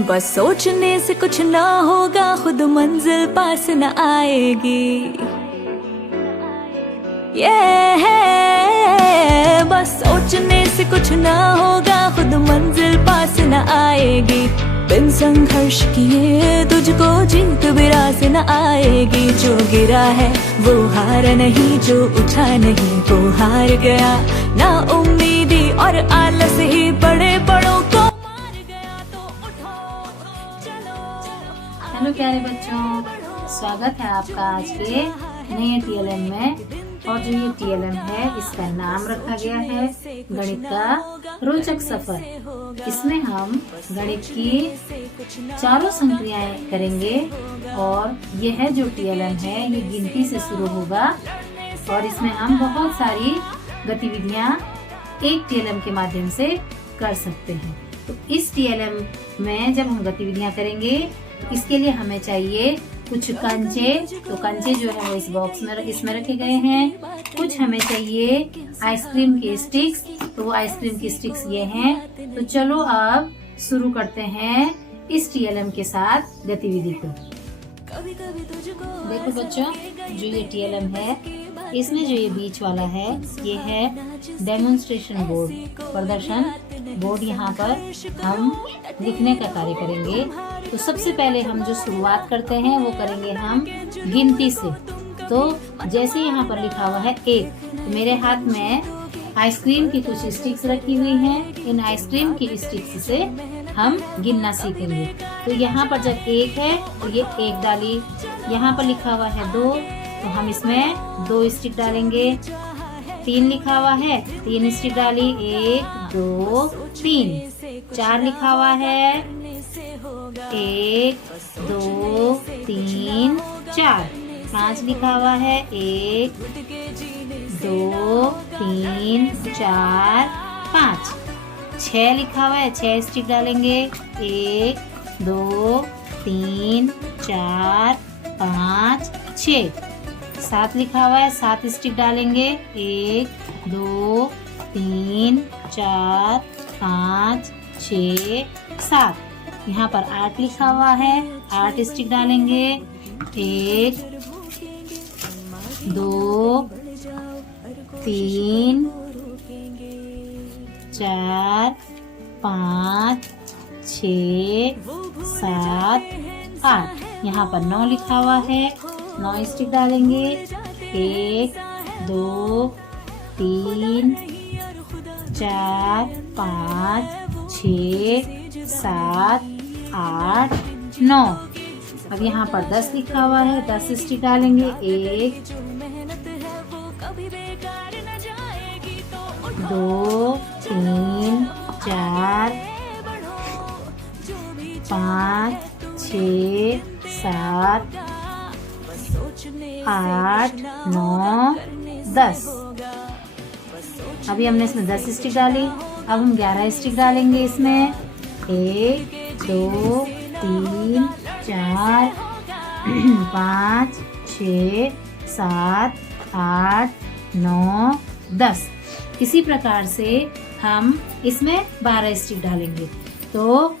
बस सोचने से कुछ ना होगा, खुद मंजिल पास न आएगी। बस सोचने से कुछ ना होगा, खुद मंजिल पास न आएगी। बिन संघर्ष किए तुझको जीत भी रास न आएगी। जो गिरा है वो हार नहीं, जो उठा नहीं वो हार गया। ना उम्मीदी और आलस ही बड़े बड़ों को मार गया। तो उठो चलो। हेलो प्यारे बच्चों, स्वागत है आपका आज के नए TLM में। और जो ये TLM है इसका नाम रखा गया है गणित का रोचक सफर। इसमें हम गणित की चारों संक्रियाएं करेंगे और यह जो TLM है ये गिनती से शुरू होगा और इसमें हम बहुत सारी गतिविधियां एक TLM के माध्यम से कर सकते हैं। तो इस TLM में जब हम गतिविधियां करेंगे इसके लिए हमें चाहिए कुछ कंचे। तो कंचे जो है वो इस बॉक्स में इसमें रखे गए हैं। कुछ हमें चाहिए आइसक्रीम के स्टिक्स, तो वो आइसक्रीम की स्टिक्स ये हैं। तो चलो अब शुरू करते हैं इस TLM के साथ गतिविधि को। देखो बच्चों, जो ये TLM है इसमें जो ये बीच वाला है ये है डेमोन्स्ट्रेशन बोर्ड, प्रदर्शन बोर्ड। यहाँ पर हम लिखने का कार्य करेंगे। तो सबसे पहले हम जो शुरुआत करते हैं वो करेंगे हम गिनती से। तो जैसे यहाँ पर लिखा हुआ है 1, तो मेरे हाथ में आइसक्रीम की कुछ स्टिक्स रखी हुई हैं। इन आइसक्रीम की स्टिक्स से हम गिनना सीखेंगे। तो यहाँ पर जब 1 है तो ये 1 डाली। यहाँ पर लिखा हुआ है 2, तो हम इसमें 2 स्टिक डालेंगे। 3 लिखा हुआ है, 3 स्टिक डाली। 1 2 3। 4 लिखा हुआ है, 1 2 3 4। 5 लिखा हुआ है, 1 2 3 4 5। 6 लिखा हुआ है, 6 स्टिक डालेंगे। 1 2 3 4 5 6। 7 लिखा हुआ है, 7 स्टिक डालेंगे। 1 2 3 4 5 6 7। यहाँ पर 8 लिखा हुआ है, 8 स्टिक डालेंगे। 1 2 3 4 5 6 7 8। यहाँ पर 9 लिखा हुआ है, 9 स्टिक डालेंगे। 1 2 3 4 5 6 7 8 9। अब यहाँ पर 10 लिखा हुआ है, 10 स्टिक डालेंगे। 1 2 3 4 5 6 7 8 9 10। अभी हमने इसमें 10 स्टिक डाली। अब हम 11 स्टिक डालेंगे इसमें। 1 2 3 4 5 6 7 8 9 10। इसी प्रकार से हम इसमें 12 स्टिक डालेंगे। तो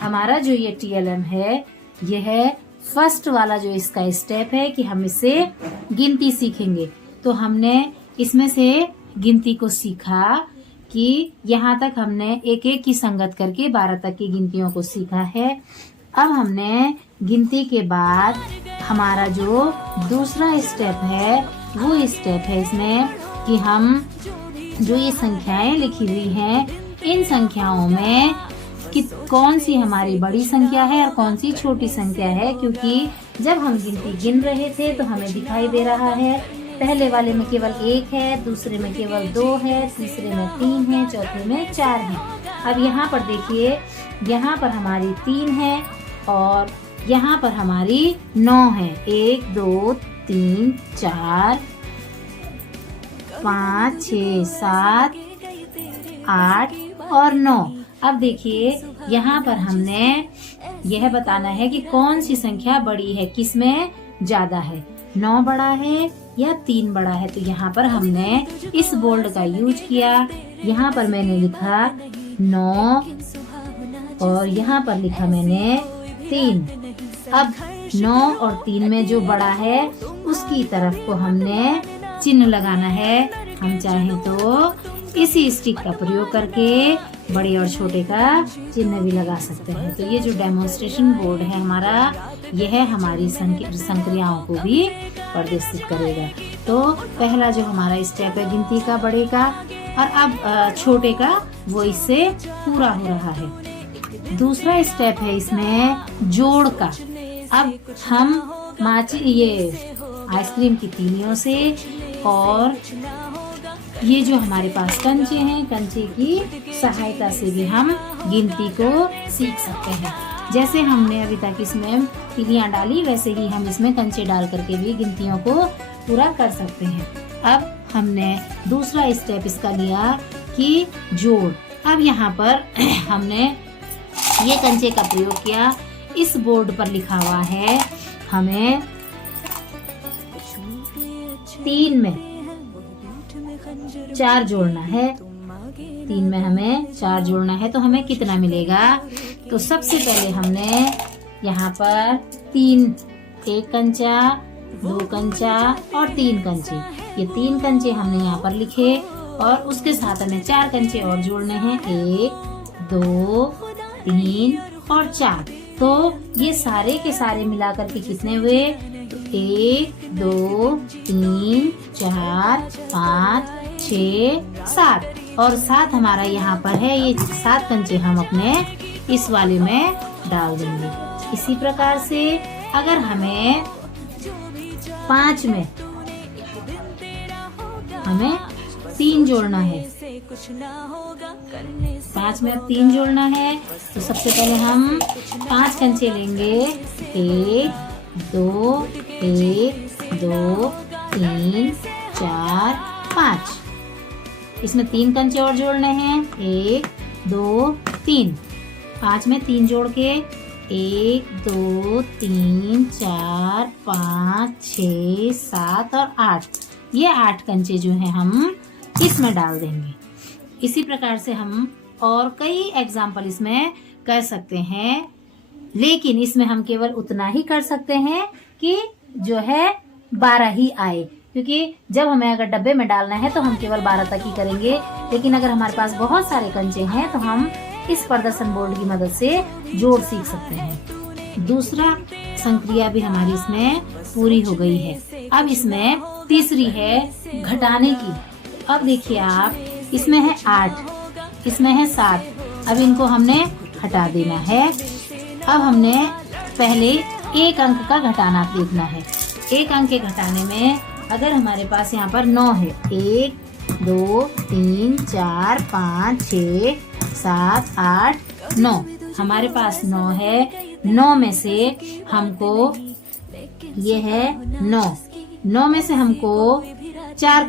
हमारा जो ये TLM है यह फर्स्ट वाला जो इसका स्टेप है कि हम इससे गिनती सीखेंगे। तो हमने इसमें से गिनती को सीखा कि यहाँ तक हमने एक एक की संगत करके 12 तक की गिनतियों को सीखा है। अब हमने गिनती के बाद हमारा जो दूसरा स्टेप है वो स्टेप है इसमें कि हम जो ये संख्याएं लिखी हुई हैं इन संख्याओं में कि कौन सी हमारी बड़ी संख्या है और कौन सी छोटी संख्या है। क्योंकि जब हम गिनती गिन रहे थे तो हमें दिखाई दे रहा है पहले वाले में केवल 1 है, दूसरे में केवल 2 है, तीसरे में 3 है, चौथे में 4 है। अब यहाँ पर देखिए, यहाँ पर हमारी 3 है और यहाँ पर हमारी 9 है। 1 2 3 4 5 6 7 8 और 9। अब देखिए यहाँ पर हमने यह बताना है कि कौन सी संख्या बड़ी है, किसमें ज्यादा है, 9 बड़ा है या 3 बड़ा है। तो यहाँ पर हमने इस बोल्ड का यूज किया यहाँ पर मैंने लिखा 9 और यहाँ पर लिखा मैंने 3। अब 9 और 3 में जो बड़ा है उसकी तरफ को हमने चिन्ह लगाना है। हम चाहें तो इसी स्टिक का प्रयोग करके बड़े और छोटे का चिन्ह भी लगा सकते हैं। तो ये जो डेमोन्स्ट्रेशन बोर्ड है हमारा, यह हमारी संक्रियाओं को भी प्रदर्शित करेगा। तो पहला जो हमारा स्टेप है गिनती का बड़े का, और अब छोटे का, वो इससे पूरा हो रहा है। दूसरा स्टेप है इसमें जोड़ का। अब हम ये आइसक्रीम की तीलियों से और ये जो हमारे पास कंचे हैं, कंचे की सहायता से भी हम गिनती को सीख सकते हैं। जैसे हमने अभी तक इसमें तीलियां डाली, वैसे ही हम इसमें कंचे डाल करके भी गिनतियों को पूरा कर सकते हैं। अब हमने दूसरा स्टेप इसका लिया कि जोड़। अब यहाँ पर हमने ये कंचे का प्रयोग किया। इस बोर्ड पर लिखा हुआ है हमें 3 में 4 जोड़ना है। 3 में हमें 4 जोड़ना है, तो हमें कितना मिलेगा? तो सबसे पहले हमने यहाँ पर 1 कंचा, 2 कंचा और 3 कंचे, ये 3 कंचे हमने यहाँ पर लिखे और उसके साथ हमें 4 कंचे और जोड़ने हैं। 1, 2, 3 और 4। तो ये सारे के सारे मिलाकर के कितने हुए? 1, 2, 3, 4, 5, 6, 7 और 7 हमारा यहाँ पर है। ये 7 कंचे हम अपने इस वाले में डाल देंगे। इसी प्रकार से अगर हमें 5 में हमें 3 जोड़ना है, 5 में अब 3 जोड़ना है, तो सबसे पहले हम 5 कंचे लेंगे। 1, 2, 3, 4, 5। इसमें 3 कंचे और जोड़ने हैं। 1, 2, 3। 5 में 3 जोड़ के 1, 2, 3, 4, 5, 6, 7 और 8। ये 8 कंचे जो हैं हम इसमें डाल देंगे। इसी प्रकार से हम और कई एग्जाम्पल इसमें कर सकते हैं, लेकिन इसमें हम केवल उतना ही कर सकते हैं कि जो है 12 ही आए, क्योंकि जब हमें अगर डब्बे में डालना है तो हम केवल 12 तक ही करेंगे। लेकिन अगर हमारे पास बहुत सारे कंचे हैं तो हम इस प्रदर्शन बोर्ड की मदद से जोड़ सीख सकते हैं। दूसरा संक्रिया भी हमारी इसमें पूरी हो गई है। अब इसमें तीसरी है घटाने की। अब देखिए आप, इसमें है 8, इसमें है 7। अब इनको हमने हटा देना है। अब हमने पहले 1 अंक का घटाना देखना है। 1 अंक के घटाने में अगर हमारे पास यहाँ पर 9 है, 1, 2, 3, 4, 5, 6, 7, 8, 9, हमारे पास 9 है। 9 में से हमको ये है 9 में से हमको 4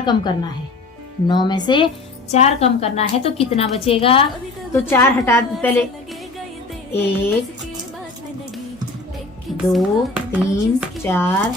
कम करना है। 9 में से 4 कम करना है, तो कितना बचेगा? तो 4 हटा, पहले 1, 2, 3, 4,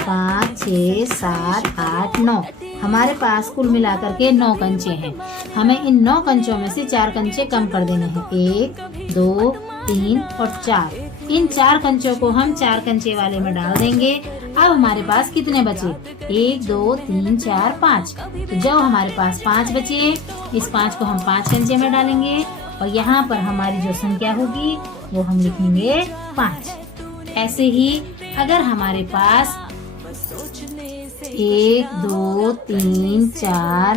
5, 6, 7, 8, 9। हमारे पास कुल मिलाकर के 9 कंचे हैं। हमें इन 9 कंचों में से 4 कंचे कम कर देने हैं। 1, 2, 3 और 4। इन 4 कंचों को हम 4 कंचे वाले में डाल देंगे। अब हमारे पास कितने बचे? 1, 2, 3, 4, 5। तो जब हमारे पास 5 बचे, इस 5 को हम 5 कंचे में डालेंगे और यहाँ पर हमारी जो संख्या होगी वो हम लिखेंगे 5। ऐसे ही अगर हमारे पास 1, 2, 3, 4,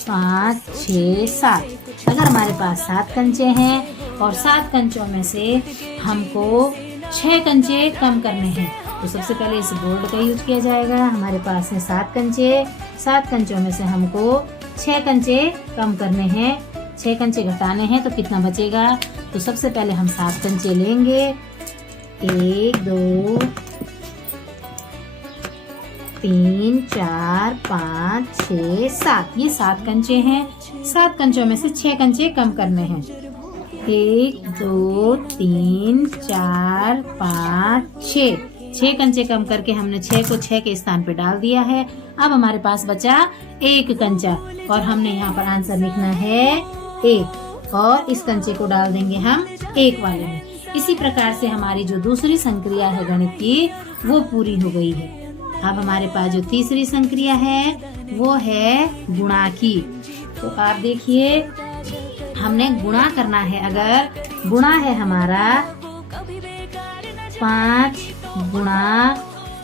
5, 6, 7, अगर हमारे पास 7 कंचे हैं और 7 कंचों में से हमको 6 कंचे कम करने हैं, तो सबसे पहले इस बोर्ड का यूज किया जाएगा। हमारे पास है 7 कंचे, 7 कंचों में से हमको 6 कंचे कम करने हैं, 6 कंचे घटाने हैं, तो कितना बचेगा? तो सबसे पहले हम 7 कंचे लेंगे। 1, 2, 3, 4, 5, 6, 7। ये 7 कंचे हैं। 7 कंचों में से 6 कंचे कम करने हैं। 1, 2, 3, 4, 5, 6। 6 कंचे कम करके हमने 6 को 6 के स्थान पे डाल दिया है। अब हमारे पास बचा 1 कंचा और हमने यहाँ पर आंसर लिखना है 1 और इस कंचे को डाल देंगे हम 1 वाले में। इसी प्रकार से हमारी जो दूसरी संक्रिया है गणित की वो पूरी हो गई है। अब हमारे पास जो तीसरी संक्रिया है वो है गुणा की। तो आप देखिए हमने गुणा करना है। अगर गुणा है हमारा 5 गुणा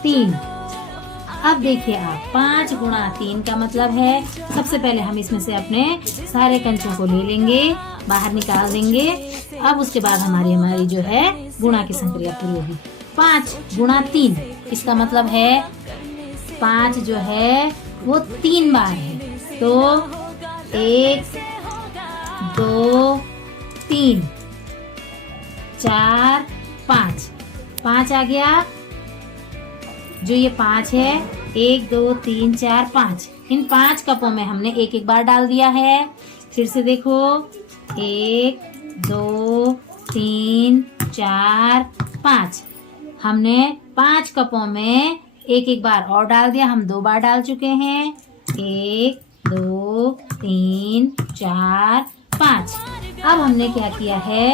3। अब देखिए आप 5 गुणा 3 का मतलब है सबसे पहले हम इसमें से अपने सारे कंचों को ले लेंगे, बाहर निकाल देंगे। अब उसके बाद हमारी जो है गुणा की संक्रिया पूरी होगी। 5 गुणा 3 इसका मतलब है 5 जो है वो 3 बार है। तो 1 2 3 4 5 5 आ गया। जो ये 5 है 1 2 3 4 5, इन 5 कपों में हमने एक एक बार डाल दिया है। फिर से देखो 1 2 3 4 5, हमने 5 कपों में एक एक बार और डाल दिया। हम 2 बार डाल चुके हैं। 1 2 3 4 5। अब हमने क्या किया है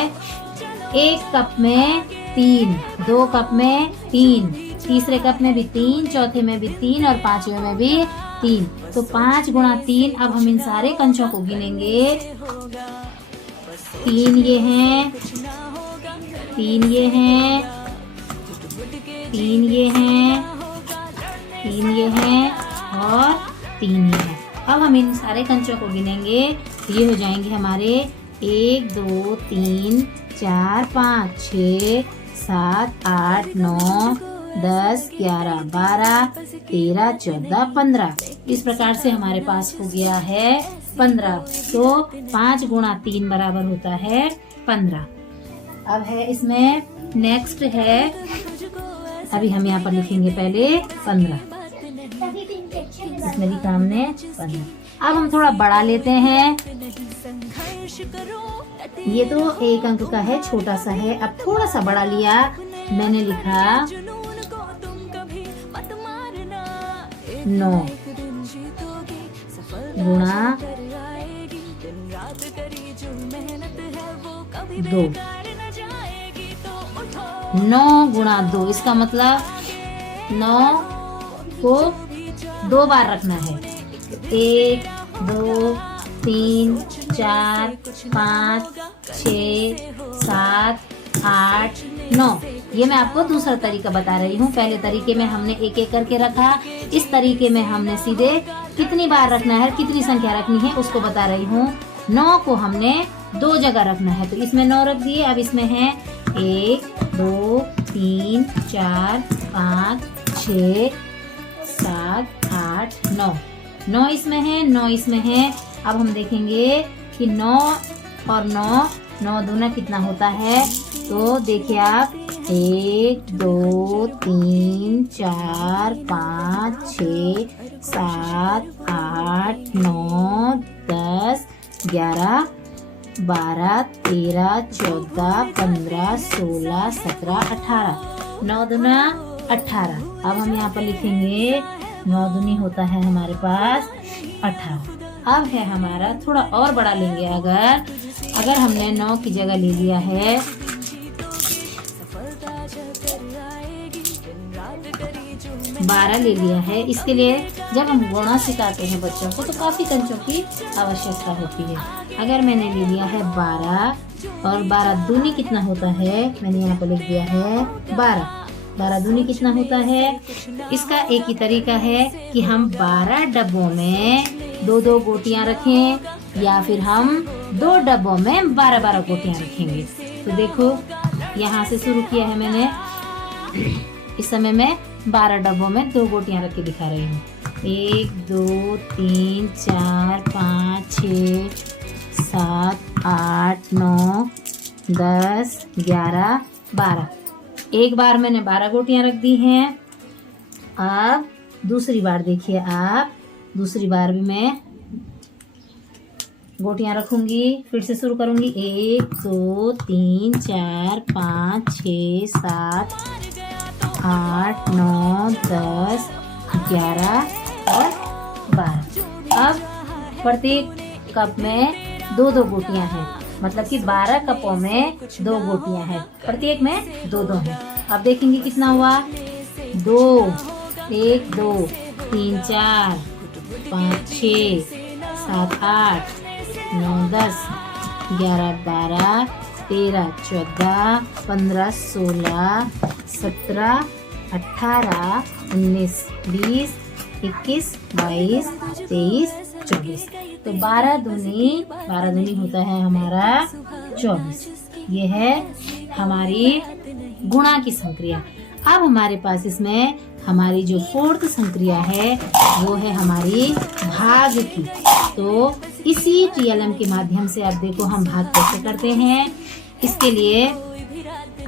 1 कप में 3, 2 कप में 3, तीसरे कप में भी 3, चौथे में भी 3 और पांचवे में भी 3। तो 5 गुणा 3। अब हम इन सारे कंचों को गिनेंगे। 3 ये हैं, 3 ये हैं, 3 ये हैं, 3 ये हैं और 3 ये हैं। अब हम इन सारे कंचों को गिनेंगे। ये हो जाएंगे हमारे 1 2 3 4 5 6 7 8 9 10 11 12 13 14 15। इस प्रकार से हमारे पास हो गया है 15। तो 5 गुणा 3 बराबर होता है 15। अब है इसमें नेक्स्ट है, अभी हम यहाँ पर लिखेंगे पहले 15। इसमें लिखा हमने 15। अब हम थोड़ा बड़ा लेते हैं। ये तो 1 अंक का है, छोटा सा है। अब थोड़ा सा बड़ा लिया, मैंने लिखा 9 गुणा 2। 9 गुणा 2 इसका मतलब 9 को 2 बार रखना है। 1 2 3 4 5 6 7 8 9। ये मैं आपको दूसरा तरीका बता रही हूँ। पहले तरीके में हमने एक एक करके रखा, इस तरीके में हमने सीधे कितनी बार रखना है, कितनी संख्या रखनी है उसको बता रही हूँ। 9 को हमने 2 जगह रखना है, तो इसमें 9 रख दिए। अब इसमें है 1 2 3 4 5 6 7 8 9। 9 इसमें है, 9 इसमें है। अब हम देखेंगे कि 9 और 9, 9 दूना कितना होता है। तो देखिए आप 1 2 3 4 5 6 7 8 9 10 11 12 13 14 15 16 17 18। 9 दूना 18। अब हम यहाँ पर लिखेंगे 9 दूनी होता है हमारे पास 18। अब है हमारा थोड़ा और बड़ा लेंगे। अगर हमने 9 की जगह ले लिया है 12 ले लिया है। इसके लिए जब हम गुणा सिखाते हैं बच्चों को तो काफी कंचों की आवश्यकता होती है। अगर मैंने ले लिया है 12 और 12 दूनी कितना होता है, मैंने यहाँ पर लिख दिया है 12। 12 दूनी कितना होता है। इसका एक ही तरीका है कि हम 12 डब्बों में 2-2 गोटियां रखें या फिर हम 2 डब्बों में 12-12 गोटियां रखेंगे। तो देखो यहाँ से शुरू किया है मैंने। इस समय मैं 12 डब्बों में 2 गोटियां रख के दिखा रही हूँ। 1 2 3 4 5 6 7 8 9 10 11 12। एक बार मैंने 12 गोटियां रख दी हैं। अब दूसरी बार देखिए आप, दूसरी बार भी मैं गोटियां रखूंगी। फिर से शुरू करूंगी। 1 2 3 4 5 6 7 8, 9, 10, 11 और 12। अब प्रत्येक कप में 2-2 गोटियां हैं, मतलब कि 12 कपों में 2 गोटियां हैं, प्रत्येक में 2-2 हैं। अब देखेंगे कितना हुआ। 2, 1, 2, 3, 4, 5, 6, 7, 8, 9, 10, 11, 12, 13, 14, 15, 16, 17, 18, 19, 20, 21, 22, 23, 24। तो 12 दूनी होता है हमारा 24। ये है हमारी गुणा की संक्रिया। अब हमारे पास इसमें हमारी जो 4th संक्रिया है वो है हमारी भाग की। तो इसी TLM के माध्यम से अब देखो हम भाग कैसे करते हैं। इसके लिए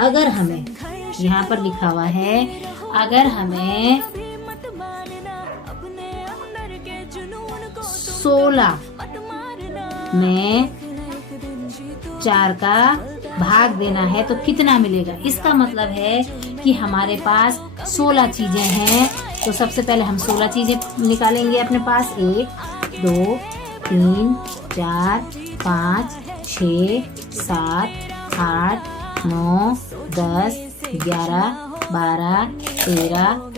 अगर हमें, यहाँ पर लिखा हुआ है, अगर हमें 16 में 4 का भाग देना है तो कितना मिलेगा। इसका मतलब है कि हमारे पास 16 चीजें हैं। तो सबसे पहले हम 16 चीजें निकालेंगे अपने पास। 1, 2, 3, 4, 5, 6, 7, 8, 9, 10, 11, 12, 13,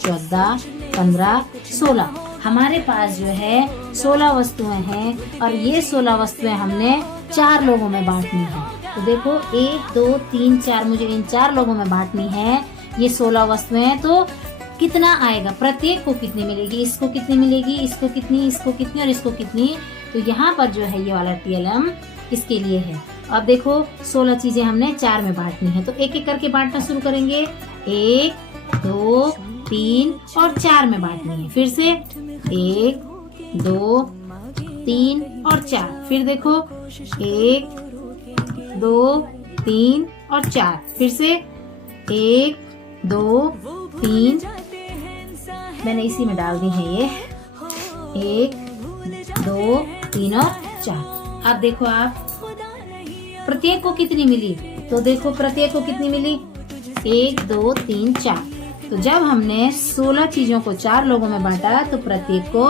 14, 15, 16। हमारे पास जो है 16 वस्तुएं हैं और ये 16 वस्तुएं हमने 4 लोगों में बांटनी है। तो देखो 1, 2, 3, 4 मुझे इन 4 लोगों में बांटनी है ये 16 वस्तुएं। तो कितना आएगा, प्रत्येक को कितनी मिलेगी, इसको कितनी मिलेगी, इसको कितनी, इसको कितनी और इसको कितनी। तो यहाँ पर जो है ये वाला TLM इसके लिए है। अब देखो 16 चीजें हमने 4 में बांटनी है तो एक एक करके बांटना शुरू करेंगे। 1, 2, 3 और 4 में बांटनी है। फिर से 1, 2, 3 और 4। फिर देखो 1, 2, 3 और 4। फिर से 1, 2, 3, मैंने इसी में डाल दी है ये 1, 2, 3 और 4। अब देखो आप प्रत्येक को कितनी मिली। तो देखो प्रत्येक को कितनी मिली, 1, 2, 3, 4। तो जब हमने 16 चीजों को 4 लोगों में बांटा तो प्रत्येक को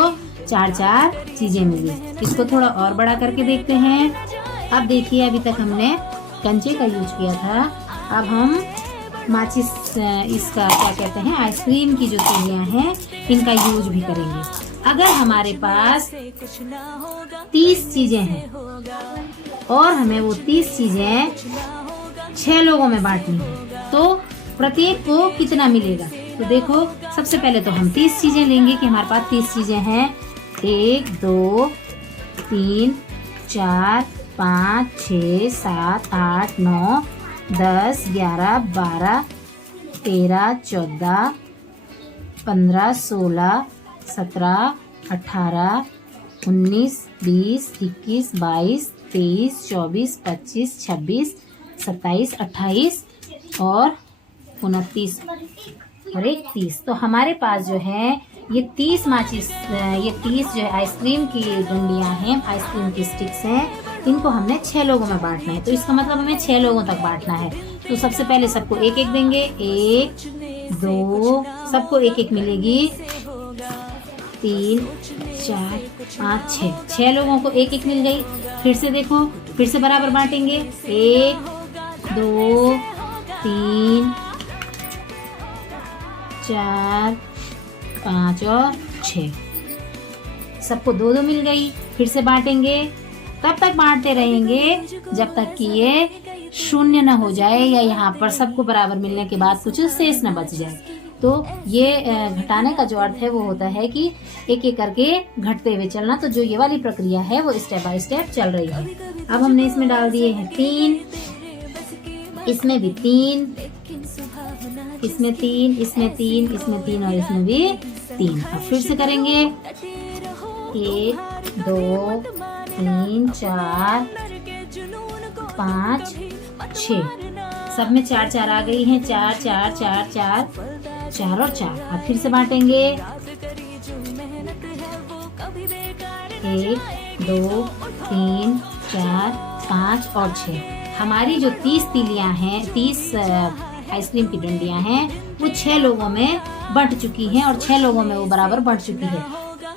4-4 चीजें मिली। इसको थोड़ा और बड़ा करके देखते हैं। अब देखिए अभी तक हमने कंचे का यूज किया था, अब हम माचिस, इसका क्या कहते हैं, आइसक्रीम की जो तीलियां हैं इनका यूज भी करेंगे। अगर हमारे पास 30 चीजें हैं और हमें वो 30 चीजें 6 लोगों में बांटनी है तो प्रत्येक को कितना मिलेगा। तो देखो सबसे पहले तो हम 30 चीजें लेंगे कि हमारे पास 30 चीजें हैं। 1, 2, 3, 4, 5, 6, 7, 8, 9, 10, 11, 12, 13, 14, 15, 16, 17, 18, 19, 20, 21, 22, 23, 24, 25, 26, 27, 28 और 29 और 31। तो हमारे पास जो है ये 30 माचिस, ये 30 जो है आइसक्रीम की डंडियां हैं, आइसक्रीम की स्टिक्स हैं, इनको हमने 6 लोगों में बांटना है। तो इसका मतलब हमें 6 लोगों तक बांटना है। तो सबसे पहले सबको एक एक देंगे। 1, 2, सबको एक एक मिलेगी। 3, 4, 5, 6 लोगों को एक एक मिल गई। फिर से देखो, फिर से बराबर बांटेंगे। 1, 2, 3, 4, 5 और 6, सबको 2-2 मिल गई। फिर से बांटेंगे, तब तक बांटते रहेंगे जब तक कि ये शून्य न हो जाए या यहाँ पर सबको बराबर मिलने के बाद कुछ शेष न बच जाए। तो ये घटाने का जो अर्थ है वो होता है कि एक एक करके घटते हुए चलना। तो जो ये वाली प्रक्रिया है वो स्टेप बाय स्टेप चल रही है। अब हमने इसमें डाल दिए हैं 3, इसमें भी 3, इसमें 3, इसमें 3, इसमें 3 और इसमें भी 3। अब फिर से करेंगे। 1, 2, 3, 4, 5, 6, सब में 4-4 आ गई हैं। 4, 4, 4, 4, 4 और 4। अब फिर से बांटेंगे। 1, 2, 3, 4, 5 और 6। हमारी जो 30 तीलियां हैं, 30 आइसक्रीम की डंडियां हैं वो 6 लोगों में बंट चुकी है और 6 लोगों में वो बराबर बंट चुकी है।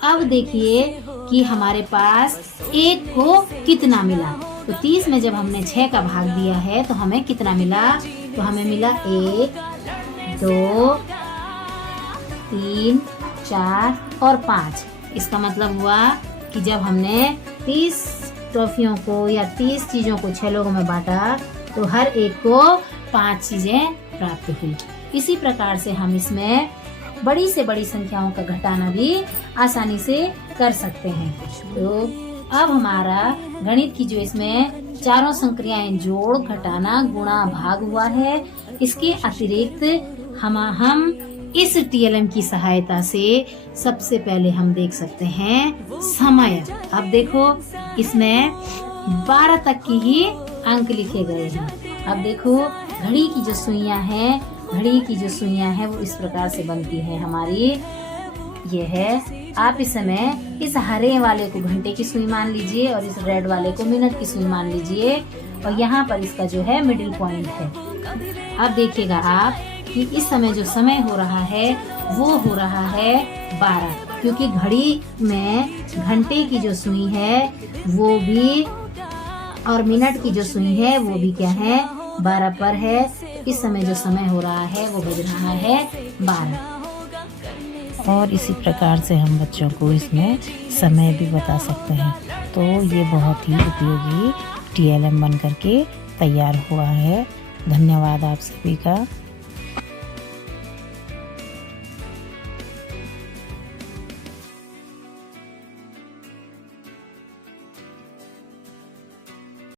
अब देखिए कि हमारे पास 1 को कितना मिला। तो 30 में जब हमने 6 का भाग दिया है तो हमें कितना मिला, तो हमें मिला 1, 2, 3, 4 और 5। इसका मतलब हुआ कि जब हमने 30 टॉफियों को या 30 चीज़ों को 6 लोगों में बांटा तो हर एक को 5 चीज़ें प्राप्त हुई। इसी प्रकार से हम इसमें बड़ी से बड़ी संख्याओं का घटाना भी आसानी से कर सकते हैं। तो अब हमारा गणित की जो इसमें चारों संक्रियाएं जोड़, घटाना, गुणा, भाग हुआ है। इसके अतिरिक्त हम इस TLM की सहायता से सबसे पहले हम देख सकते हैं समय। अब देखो इसमें 12 तक की ही अंक लिखे गए हैं। अब देखो घड़ी की जो सुइयां हैं वो इस प्रकार से बनती है हमारी। ये है, आप इस समय इस हरे वाले को घंटे की सुई मान लीजिए और इस रेड वाले को मिनट की सुई मान लीजिए और यहाँ पर इसका जो है मिडिल पॉइंट है। अब देखिएगा आप कि इस समय जो समय हो रहा है वो हो रहा है 12, क्योंकि घड़ी में घंटे की जो सुई है वो भी और मिनट की जो सुई है वो भी क्या है, 12 पर है। इस समय जो समय हो रहा है वो बज रहा है 12। और इसी प्रकार से हम बच्चों को इसमें समय भी बता सकते हैं। तो ये बहुत ही उपयोगी TLM बन करके तैयार हुआ है। धन्यवाद आप सभी का।